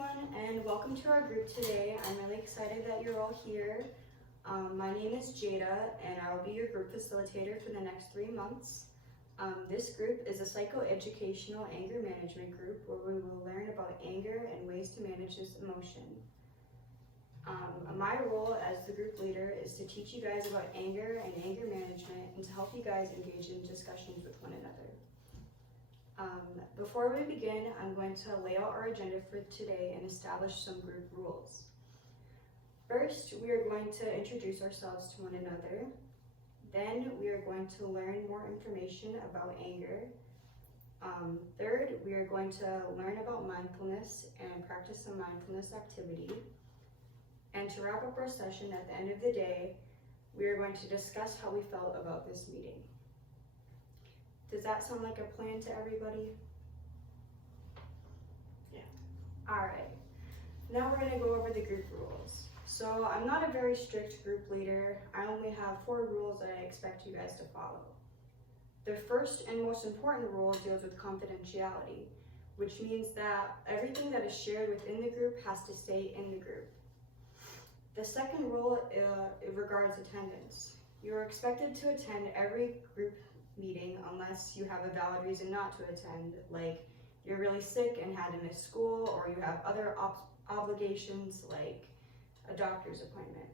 everyone, and welcome to our group today. I'm really excited that you're all here. My name is Jada, and I will be your group facilitator for the next 3 months. This group is a psychoeducational anger management group where we will learn about anger and ways to manage this emotion. My role as the group leader is to teach you guys about anger and anger management and to help you guys engage in discussions with one another. Before we begin, I'm going to lay out our agenda for today and establish some group rules. First, we are going to introduce ourselves to one another. Then we are going to learn more information about anger. Third, we are going to learn about mindfulness and practice some mindfulness activity. And to wrap up our session at the end of the day, we are going to discuss how we felt about this meeting. Does that sound like a plan to everybody? Yeah. All right. Now we're going to go over the group rules. So I'm not a very strict group leader. I only have 4 rules that I expect you guys to follow. The first and most important rule deals with confidentiality, which means that everything that is shared within the group has to stay in the group. The second rule it regards attendance. You are expected to attend every group meeting unless you have a valid reason not to attend, like you're really sick and had to miss school, or you have other obligations like a doctor's appointment.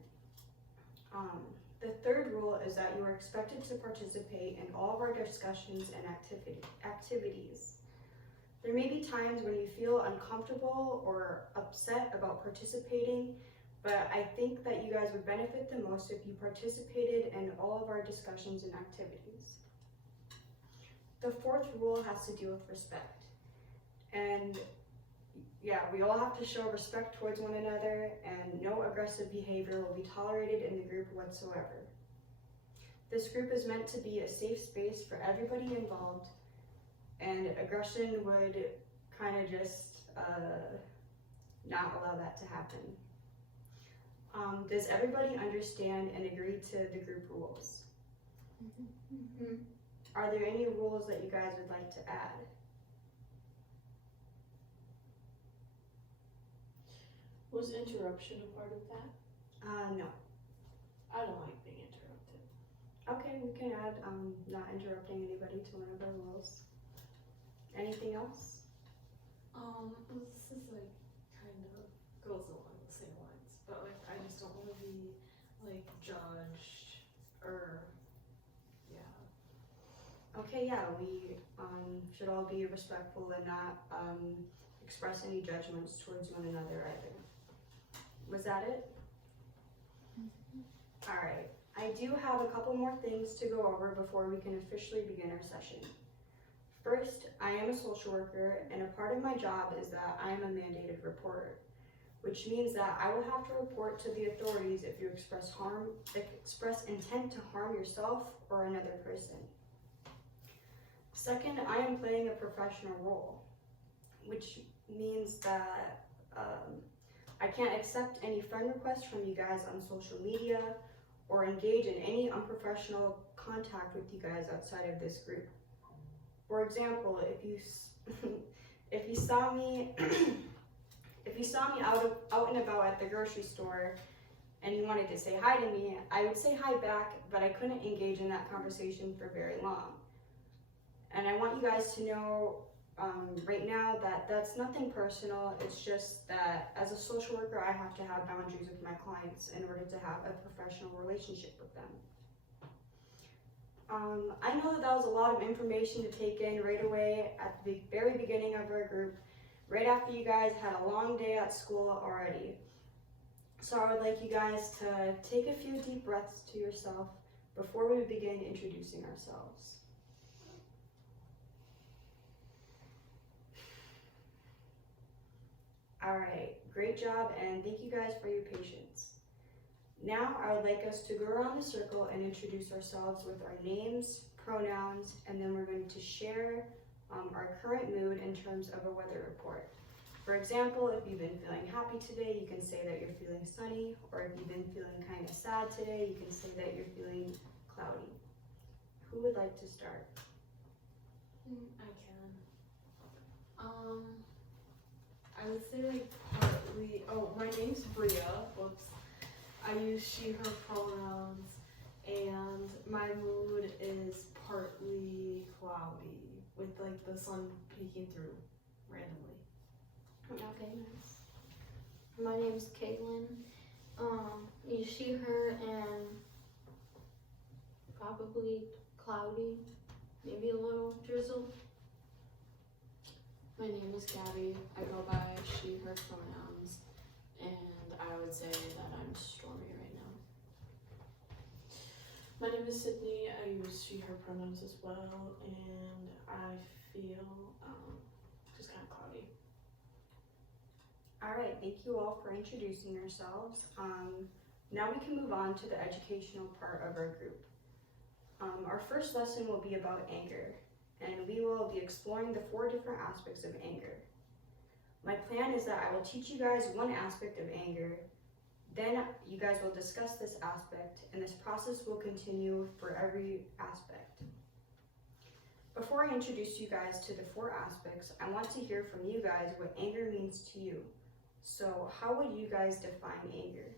The third rule is that you are expected to participate in all of our discussions and activities. There may be times when you feel uncomfortable or upset about participating, but I think that you guys would benefit the most if you participated in all of our discussions and activities. The fourth rule has to do with respect. And yeah, we all have to show respect towards one another, and no aggressive behavior will be tolerated in the group whatsoever. This group is meant to be a safe space for everybody involved, and aggression would kind of just not allow that to happen. Does everybody understand and agree to the group rules? Mm-hmm. Are there any rules that you guys would like to add? Was interruption a part of that? No. I don't like being interrupted. Okay, we can add not interrupting anybody to one of our rules. Anything else? This is like kind of goes along the same lines, but like I just don't want to be like judged or Okay, yeah, we should all be respectful and not express any judgments towards one another either. Was that it? Mm-hmm. All right, I do have a couple more things to go over before we can officially begin our session. First, I am a social worker, and a part of my job is that I am a mandated reporter, which means that I will have to report to the authorities if you express intent to harm yourself or another person. Second, I am playing a professional role, which means that I can't accept any friend requests from you guys on social media or engage in any unprofessional contact with you guys outside of this group. For example, if you saw me out and about at the grocery store and you wanted to say hi to me, I would say hi back, but I couldn't engage in that conversation for very long. And I want you guys to know right now that that's nothing personal. It's just that as a social worker, I have to have boundaries with my clients in order to have a professional relationship with them. I know that was a lot of information to take in right away at the very beginning of our group, right after you guys had a long day at school already. So I would like you guys to take a few deep breaths to yourself before we begin introducing ourselves. All right, great job, and thank you guys for your patience. Now I would like us to go around the circle and introduce ourselves with our names, pronouns, and then we're going to share our current mood in terms of a weather report. For example, if you've been feeling happy today, you can say that you're feeling sunny, or if you've been feeling kind of sad today, you can say that you're feeling cloudy. Who would like to start? I can. I I would say like partly. Oh, my name's Bria. Whoops. I use she/her pronouns, and my mood is partly cloudy with like the sun peeking through randomly. Okay, nice. My name's Caitlin. Use she, her, and probably cloudy, maybe a little drizzle. My name is Gabby. I go by she, her pronouns, and I would say that I'm stormy right now. My name is Sydney. I use she, her pronouns as well, and I feel just kind of cloudy. All right, thank you all for introducing yourselves. Now we can move on to the educational part of our group. Our first lesson will be about anger, and we will be exploring the 4 different aspects of anger. My plan is that I will teach you guys one aspect of anger, then you guys will discuss this aspect, and this process will continue for every aspect. Before I introduce you guys to the 4 aspects, I want to hear from you guys what anger means to you. So how would you guys define anger?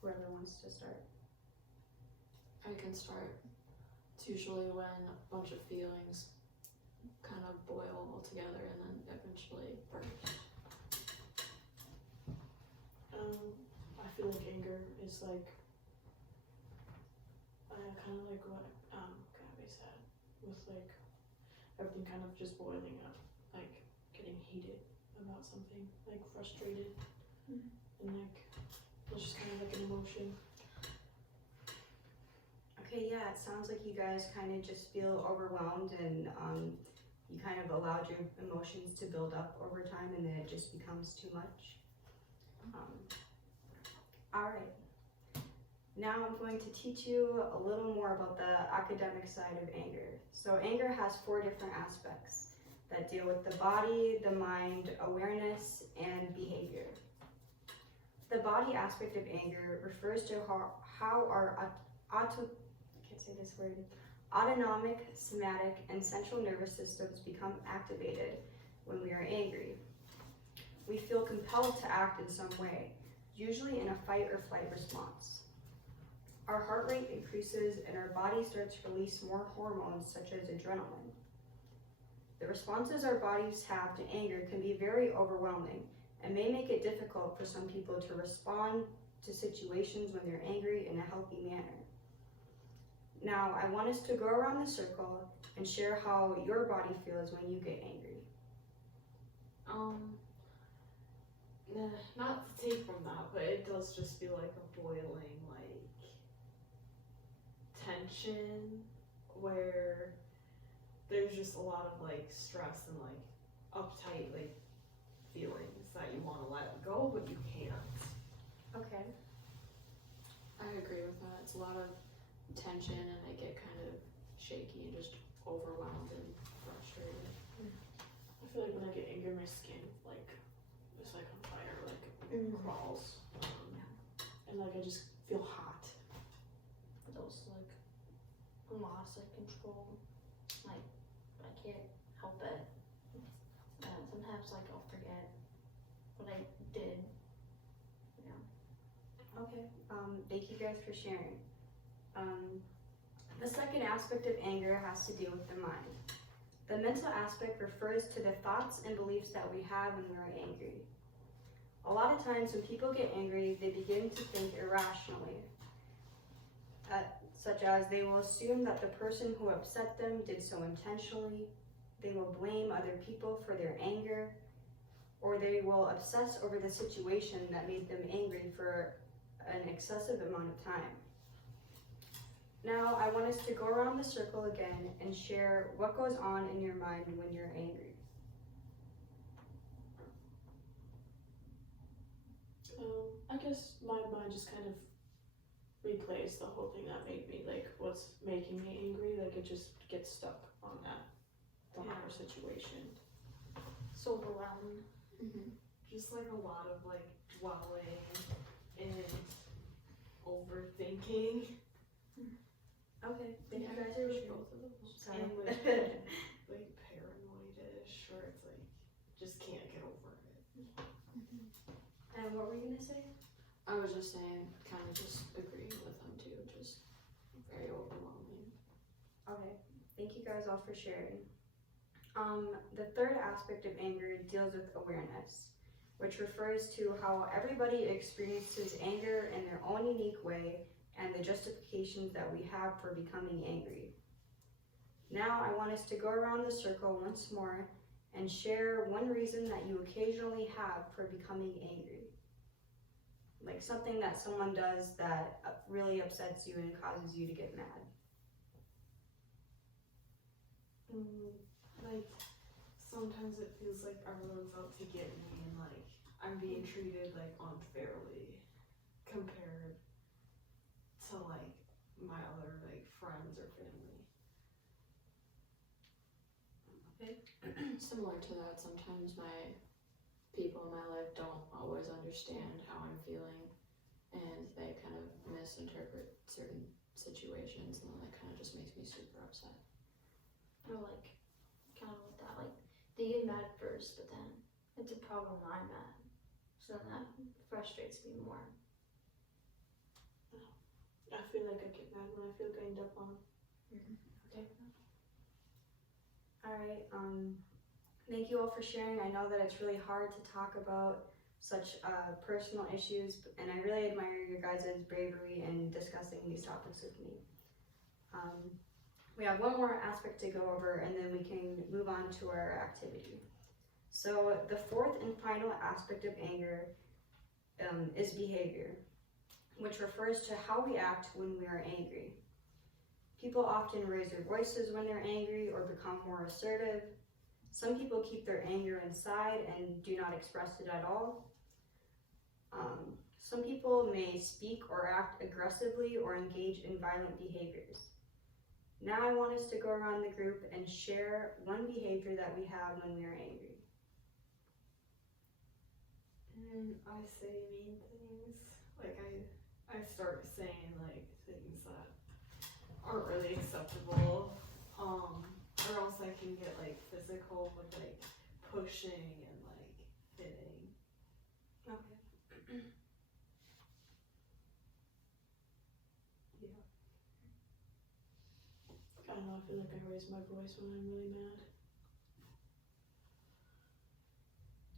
Whoever wants to start. I can start. It's usually when a bunch of feelings kind of boil all together and then eventually burst. I feel like anger is like kind of like what Gabby said, with like everything kind of just boiling up, like getting heated about something, like frustrated, and like it's just kind of like an emotion. Okay, yeah, it sounds like you guys kind of just feel overwhelmed and you kind of allowed your emotions to build up over time and then it just becomes too much. All right, now I'm going to teach you a little more about the academic side of anger. So anger has 4 different aspects that deal with the body, the mind, awareness, and behavior. The body aspect of anger refers to how our autonomic, somatic, and central nervous systems become activated when we are angry. We feel compelled to act in some way, usually in a fight or flight response. Our heart rate increases and our body starts to release more hormones such as adrenaline. The responses our bodies have to anger can be very overwhelming and may make it difficult for some people to respond to situations when they're angry in a healthy manner. Now, I want us to go around the circle and share how your body feels when you get angry. Not to take from that, but it does just feel like a boiling, like, tension where there's just a lot of, like, stress and, like, uptight, like, feelings that you want to let go, but you can't. Okay. I agree with that. It's a lot of tension and I get kind of shaky and just overwhelmed and frustrated. I feel like when I get angry, my skin like is like on fire, like crawls, and like I just feel hot. Those like loss of control. Like I can't help it. And sometimes like I'll forget what I did. Okay. Thank you guys for sharing. The second aspect of anger has to deal with the mind. The mental aspect refers to the thoughts and beliefs that we have when we are angry. A lot of times when people get angry, they begin to think irrationally, such as they will assume that the person who upset them did so intentionally, they will blame other people for their anger, or they will obsess over the situation that made them angry for an excessive amount of time. Now, I want us to go around the circle again and share what goes on in your mind when you're angry. I guess my mind just kind of replays the whole thing that made me, like, what's making me angry, like, it just gets stuck on that whole situation. So overwhelmed. Just like a lot of like dwelling and overthinking. Okay, thank you guys There's for sharing. both of those. Sorry. And like paranoid-ish, where it's like just can't get And what were you gonna say? I was just saying, kind of just agreeing with them too, just very overwhelming. Okay, thank you guys all for sharing. The third aspect of anger deals with awareness, which refers to how everybody experiences anger in their own unique way and the justifications that we have for becoming angry. Now I want us to go around the circle once more and share one reason that you occasionally have for becoming angry. Like something that someone does that really upsets you and causes you to get mad. Like, sometimes it feels like everyone's out to get me and like I'm being treated like unfairly compared to like my other like friends or family. Similar to that, sometimes my people in my life don't always understand how I'm feeling, and they kind of misinterpret certain situations, and then that kind of just makes me super upset. Or like, kind of with that, like, they get mad first, but then it's a problem I'm mad. So then that frustrates me more. I feel like I get mad when I feel ganged up on. Alright, thank you all for sharing. I know that it's really hard to talk about such personal issues, and I really admire your guys' bravery in discussing these topics with me. We have one more aspect to go over, and then we can move on to our activity. So the fourth and final aspect of anger is behavior, which refers to how we act when we are angry. People often raise their voices when they're angry or become more assertive. Some people keep their anger inside and do not express it at all. Some people may speak or act aggressively or engage in violent behaviors. Now I want us to go around the group and share one behavior that we have when we are angry. I say mean things. Like I start saying like things that aren't really acceptable. Or else I can get like physical with like pushing and like hitting. Okay. I don't know, I feel like I raise my voice when I'm really mad.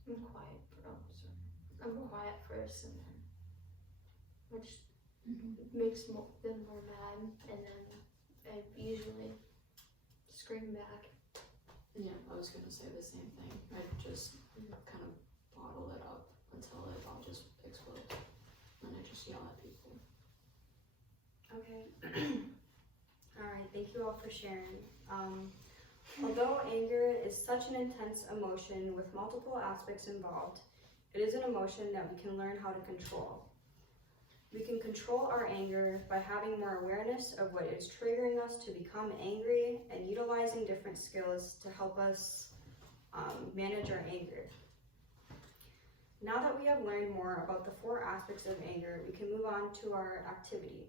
I'm quiet I'm quiet first, and then which makes them more mad, and then I usually scream back. Yeah, I was gonna say the same thing. I just kind of bottle it up until it all just explodes, and I just yell at people. Okay. Alright, thank you all for sharing. Although anger is such an intense emotion with multiple aspects involved, it is an emotion that we can learn how to control. We can control our anger by having more awareness of what is triggering us to become angry and utilizing different skills to help us manage our anger. Now that we have learned more about the 4 aspects of anger, we can move on to our activity.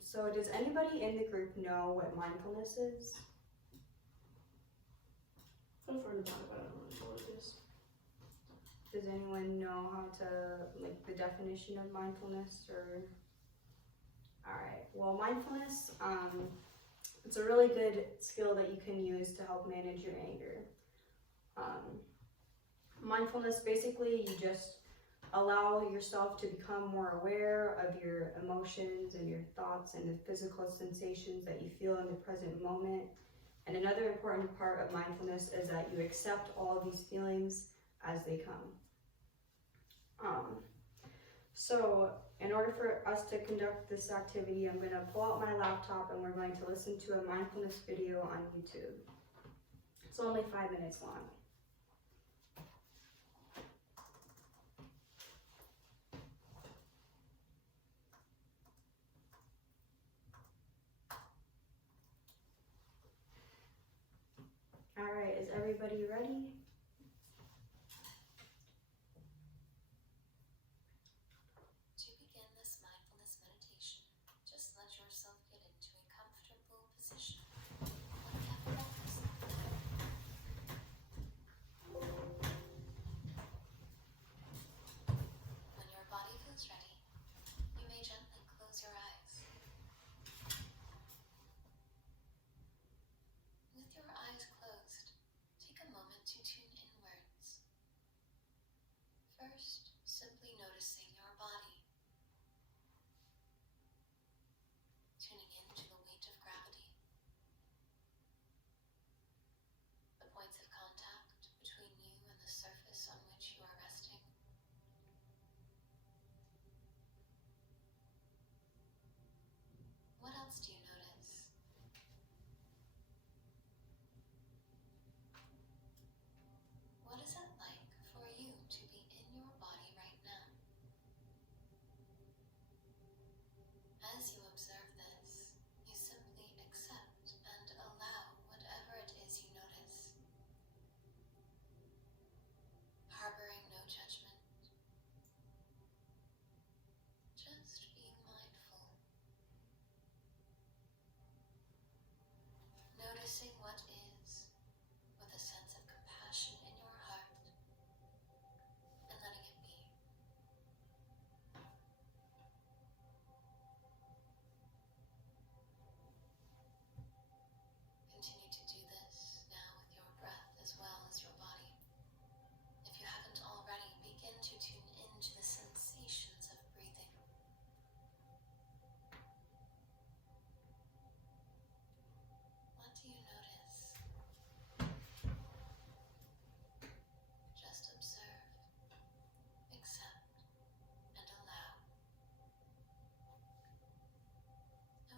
So does anybody in the group know what mindfulness is? I've heard about it, but I don't really know what it is. Does anyone know how to, like, the definition of mindfulness, or? Alright, well, mindfulness, it's a really good skill that you can use to help manage your anger. Mindfulness, basically, you just allow yourself to become more aware of your emotions and your thoughts and the physical sensations that you feel in the present moment. And another important part of mindfulness is that you accept all of these feelings as they come. So in order for us to conduct this activity, I'm going to pull out my laptop and we're going to listen to a mindfulness video on YouTube. It's only 5 minutes long. Alright, is everybody ready? To begin this mindfulness meditation, just let yourself get into a comfortable position.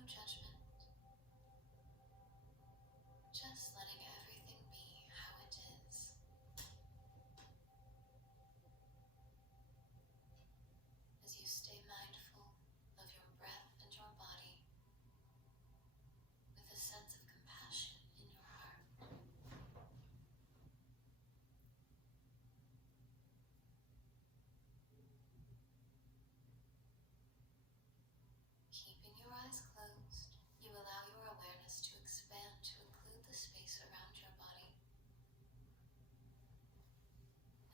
judgment. Just letting everything be how it is. As you stay mindful of your breath and your body with a sense of compassion in your heart. Keeping your eyes closed, you allow your awareness to expand to include the space around your body.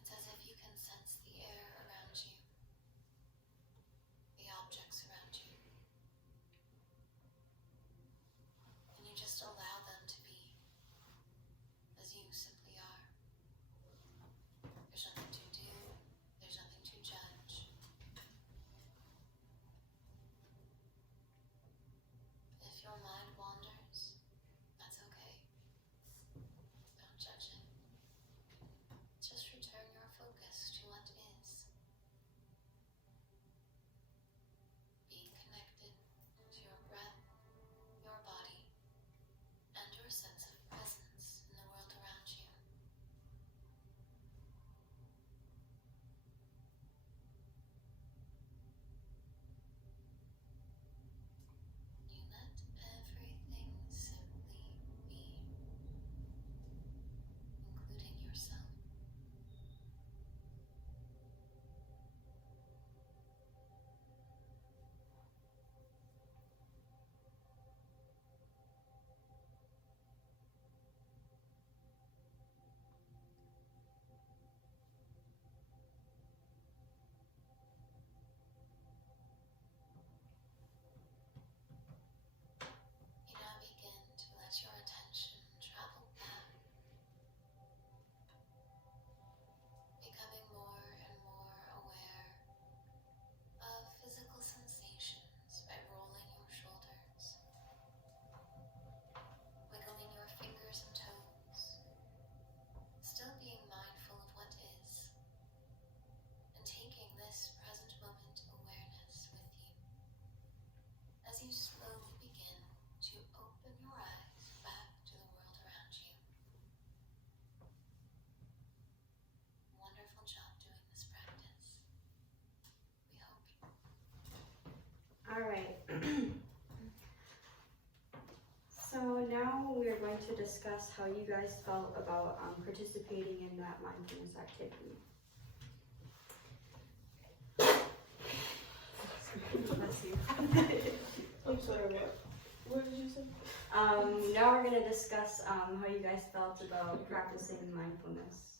It's as if you can sense the air around you, the objects around you, and you just allow them to be as you simply are. There's nothing to do, there's nothing to judge. If your mind wanders, that's okay. Don't judge it. Just return your focus to what is. Being connected to your breath, your body, and your sense of presence in the world around you. You let everything simply be, including yourself. You now begin to let your attention travel back, becoming more and more aware of physical sensations by rolling your shoulders, wiggling your fingers and toes, still being mindful of what is, and taking this present moment awareness with you as you slowly begin to open your eyes back to the world around you. Wonderful job doing this practice. We hope you. All right. So now we are going to discuss how you guys felt about participating in that mindfulness activity. Bless you. I'm sorry, what did you say? Now we're going to discuss how you guys felt about practicing mindfulness.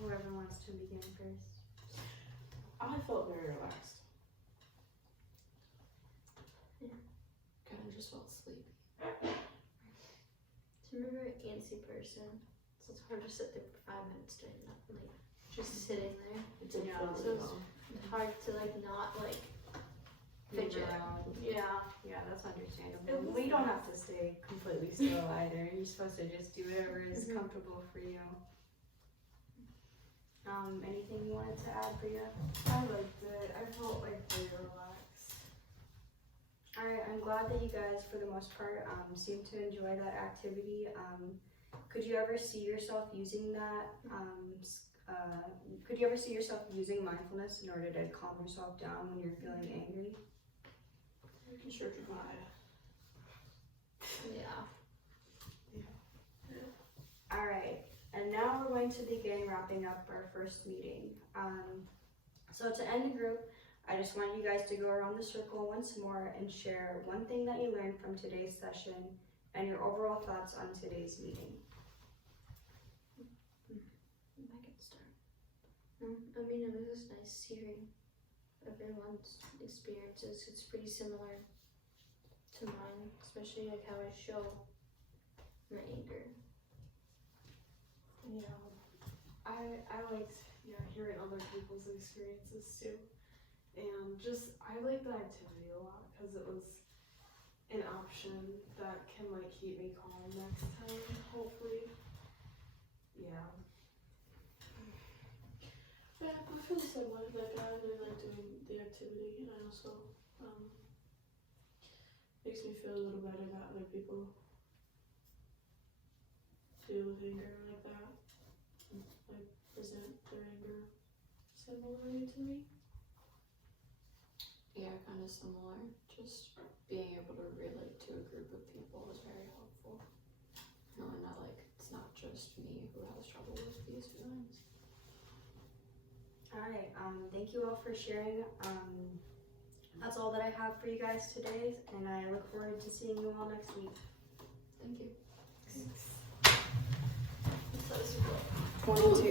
Whoever wants to begin first. I felt very relaxed. Kind of just felt sleepy. So remember an antsy person, so it's hard to sit there for 5 minutes doing nothing, like just sitting there. Yeah, So it's hard to not move fidget. around. Yeah. Yeah, that's understandable. We don't have to stay completely still either. You're supposed to just do whatever is comfortable for you. Anything you wanted to add, Bria? I liked it. I felt like very relaxed. Alright, I'm glad that you guys, for the most part, seem to enjoy that activity. Could you ever see yourself using that? Could you ever see yourself using mindfulness in order to calm yourself down when you're feeling angry? You can sure try. Yeah. Alright, and now we're going to begin wrapping up our first meeting. So to end the group, I just want you guys to go around the circle once more and share one thing that you learned from today's session and your overall thoughts on today's meeting. I can start. I mean, it was just nice hearing everyone's experiences. It's pretty similar to mine, especially like how I show my anger. Yeah. I liked hearing other people's experiences too. And just, I like that activity a lot because it was an option that can keep me calm next time, hopefully. Yeah. Yeah, I feel the same way. I really like doing the activity. makes me feel a little better that other people deal with anger like that. Like present their anger similarly to me. Yeah, kind of similar. Just being able to relate to a group of people is very helpful. Knowing that like it's not just me who has trouble with these feelings. Alright, thank you all for sharing. That's all that I have for you guys today, and I look forward to seeing you all next week. Thank you. 22.